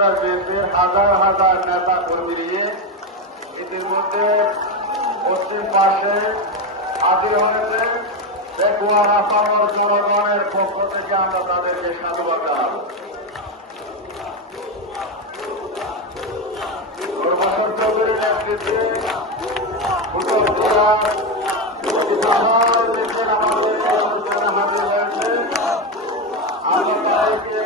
উপজেলা বিএনপির হাজার হাজার নেতা কর্মী নিয়ে ইতিমধ্যে পশ্চিম পাশে হাজির হয়েছে। বেকুয়া আসামের জনগণের পক্ষ থেকে আমরা তাদেরকে সাধুবাদ জানাব। প্রফেসর চৌধুরীর নেতৃত্বে উপজেলা আমাদের হাজির হয়েছে। আমরা তাদেরকে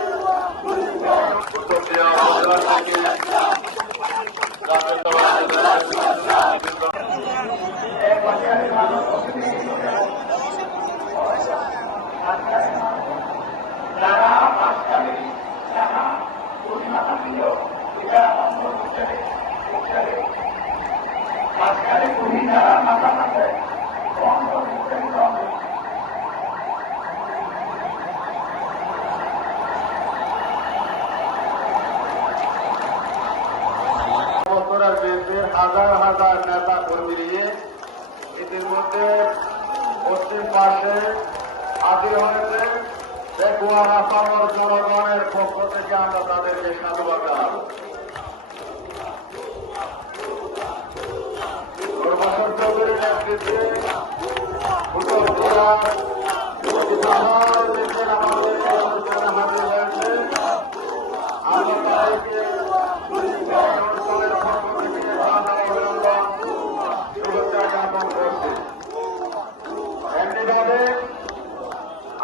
বিএনপির হাজার হাজার নেতা কর্মী নিয়ে ইতিমধ্যে পশ্চিম পাশে হাজির হয়েছে। বেকুয়া আসামের জনগণের পক্ষ থেকে আমরা তাদেরকে সাধুবাদ জানাব। প্রফেসর চৌধুরীর নেতৃত্বে উপজেলা আমাদের হাজির হয়েছে। আমরা তাদেরকে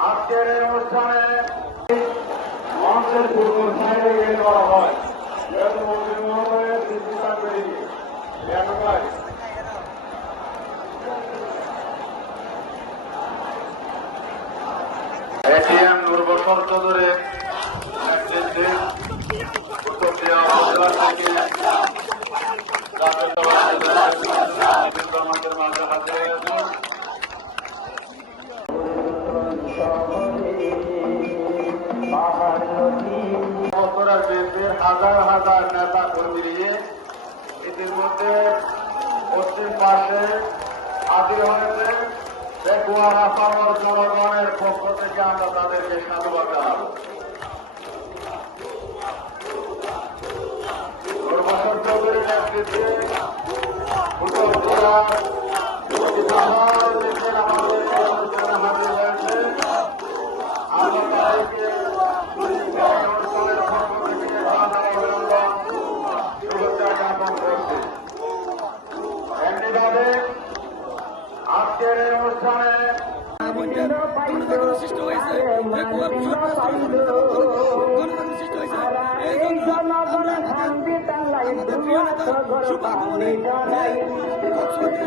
আজকের এই অনুষ্ঠানে মঞ্চের পূর্ব সাইডে গিয়ে করা হয়। যেহেতু মন্ত্রী মহোদয়ের দৃষ্টিপাত বেরিয়ে এটিএম নূরবশর চৌধুরীর নেতৃত্বে উত্তরদিয়া উপজেলা থেকে আমাদের মাঝে হাজির হয়েছে। বিএনপির হাজার হাজার নেতা কর্মী নিয়ে ইতিমধ্যে পশ্চিম পাশে হাজির হয়েছে। বেকুয়া আসামের জনগণের পক্ষ থেকে আমরা তাদেরকে সাধুবাদ জানাব। প্রফেসর চৌধুরীর নেতৃত্বে উপজেলা আমাদের হাজির হয়েছে। আমরা তাদেরকে আজকের এই অনুষ্ঠানে সৃষ্টি হয়েছে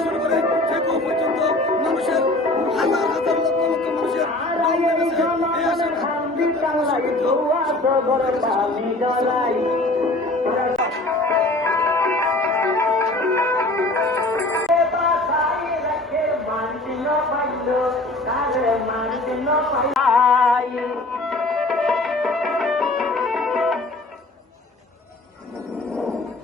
শুরু করে ফেকো পর্যন্ত মানুষের হাজার হাজার লক্ষ লক্ষ মানুষের এই আশা